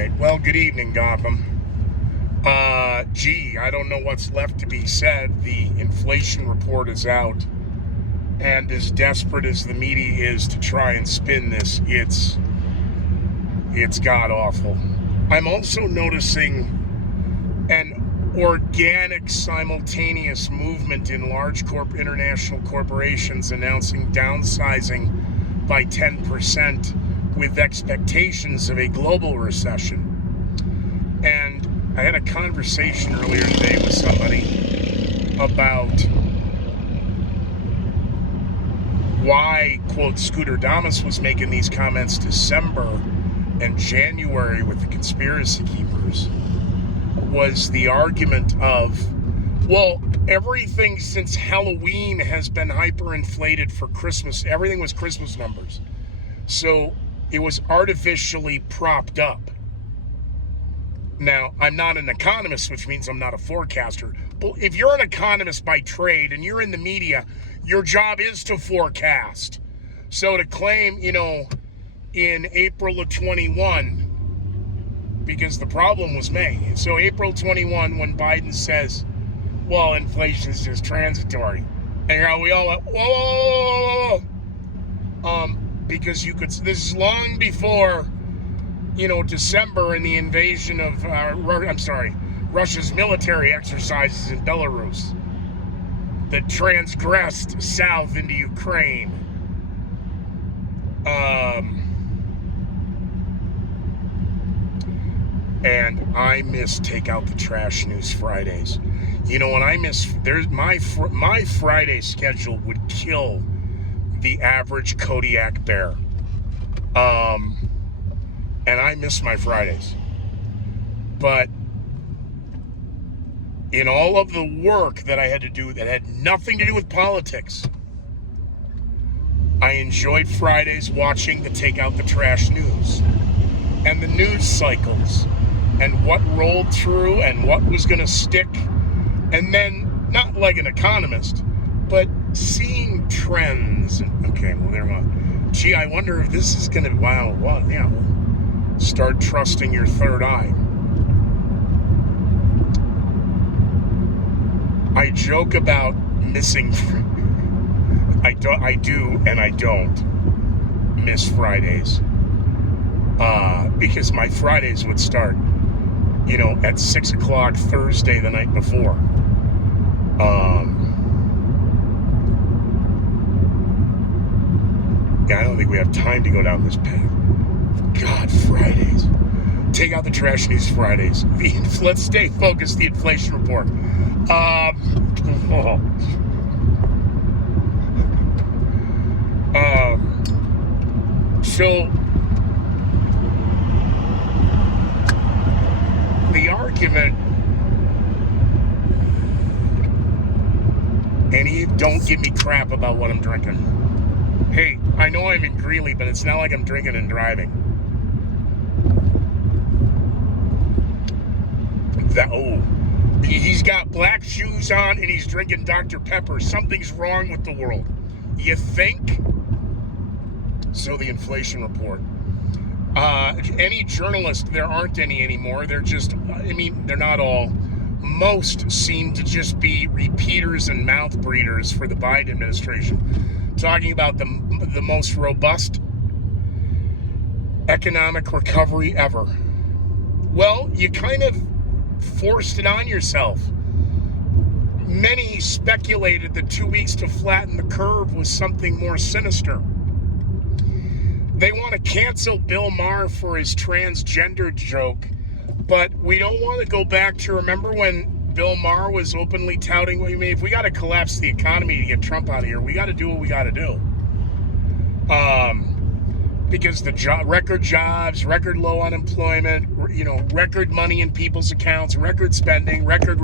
right. Well, good evening, Gotham. I don't know what's left to be said. The inflation report is out, and as desperate as the media is to try and spin this, it's god awful. I'm also noticing an organic simultaneous movement in large international corporations announcing downsizing by 10% with expectations of a global recession. And I had a conversation earlier today with somebody about why, quote, Scooter Damas was making these comments December and January with the conspiracy keepers. Was the argument of, well, everything since Halloween has been hyperinflated for Christmas. Everything was Christmas numbers. So it was artificially propped up. Now, I'm not an economist, which means I'm not a forecaster. But if you're an economist by trade and you're in the media, your job is to forecast. So to claim, in April of 21, because the problem was May. So April 21, when Biden says, well, inflation is just transitory. And we all went, whoa. Because this is long before, December and the invasion of, Russia's military exercises in Belarus that transgressed south into Ukraine. And I miss Take Out the Trash News Fridays. When I miss, my Friday schedule would kill the average Kodiak bear. And I miss my Fridays. But in all of the work that I had to do that had nothing to do with politics, I enjoyed Fridays watching the Take Out the Trash News and the news cycles and what rolled through and what was going to stick. And then, not like an economist, but seeing trends. Okay, well, they're on. Gee, I wonder if this is going to, start trusting your third eye. I joke about missing. I do and I don't miss Fridays. Because my Fridays would start, at 6 o'clock Thursday the night before. I don't think we have time to go down this path. God, Fridays. Take Out the Trash News Fridays. Let's stay focused. The inflation report. So the argument, and don't give me crap about what I'm drinking. Hey, I know I'm in Greeley, but it's not like I'm drinking and driving. He's got black shoes on and he's drinking Dr. Pepper. Something's wrong with the world. You think? So the inflation report. Any journalist, there aren't any anymore. They're just, they're not all. Most seem to just be repeaters and mouth breeders for the Biden administration, talking about the most robust economic recovery ever. Well, you kind of forced it on yourself. Many speculated that 2 weeks to flatten the curve was something more sinister. They want to cancel Bill Maher for his transgender joke, but we don't want to go back to, remember when Bill Maher was openly touting, if we got to collapse the economy to get Trump out of here, we got to do what we got to do. Because the record jobs, record low unemployment, record money in people's accounts, record spending, record.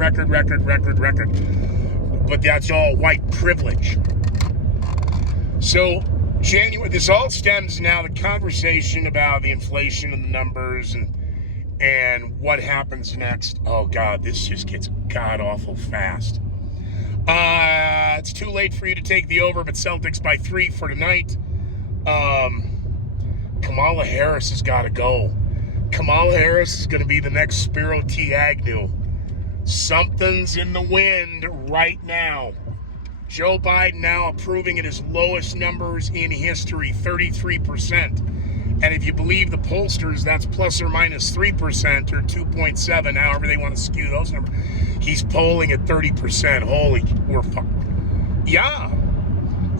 But that's all white privilege. So January, this all stems now, the conversation about the inflation and the numbers and what happens next. Oh God, this just gets god awful fast. It's too late for you to take the over, but Celtics by 3 for tonight. Kamala Harris has got to go. Kamala Harris is going to be the next Spiro T. Agnew. Something's in the wind right now. Joe Biden now approving at his lowest numbers in history, 33%. And if you believe the pollsters, that's plus or minus 3% or 2.7, however they want to skew those numbers. He's polling at 30%. Holy, we're fucked. Yeah.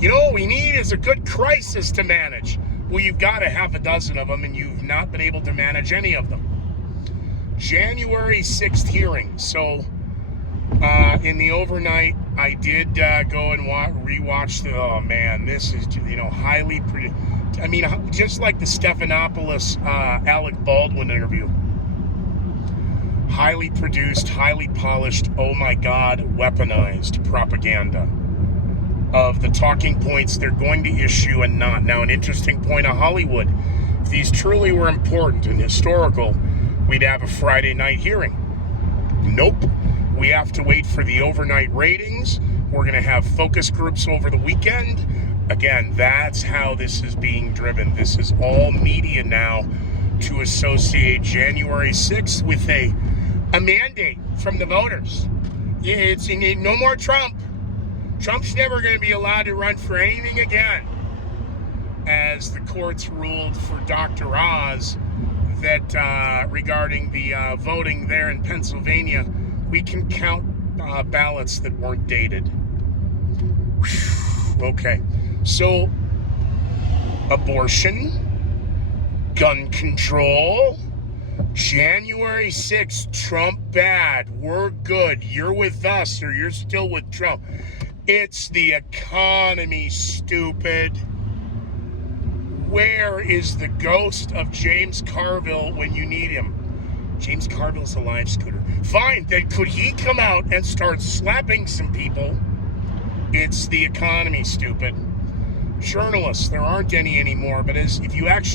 You know what we need is a good crisis to manage. Well, you've got a half a dozen of them, and you've not been able to manage any of them. January 6th hearing. So, in the overnight, I did go and rewatch the, oh man, this is, highly, just like the Stephanopoulos, Alec Baldwin interview. Highly produced, highly polished, oh my God, weaponized propaganda of the talking points they're going to issue and not. Now, an interesting point of Hollywood, if these truly were important and historical, we'd have a Friday night hearing. Nope. We have to wait for the overnight ratings. We're going to have focus groups over the weekend. Again, that's how this is being driven. This is all media now to associate January 6th with a mandate from the voters. It's no more Trump. Trump's never going to be allowed to run for anything again. As the courts ruled for Dr. Oz that regarding the voting there in Pennsylvania, we can count ballots that weren't dated. Whew. Okay, so abortion, gun control, January 6th, Trump bad, we're good, you're with us or you're still with Trump. It's the economy, stupid. Where is the ghost of James Carville when you need him? James Carville's a live scooter. Fine, then could he come out and start slapping some people? It's the economy, stupid. Journalists, there aren't any anymore, but if you actually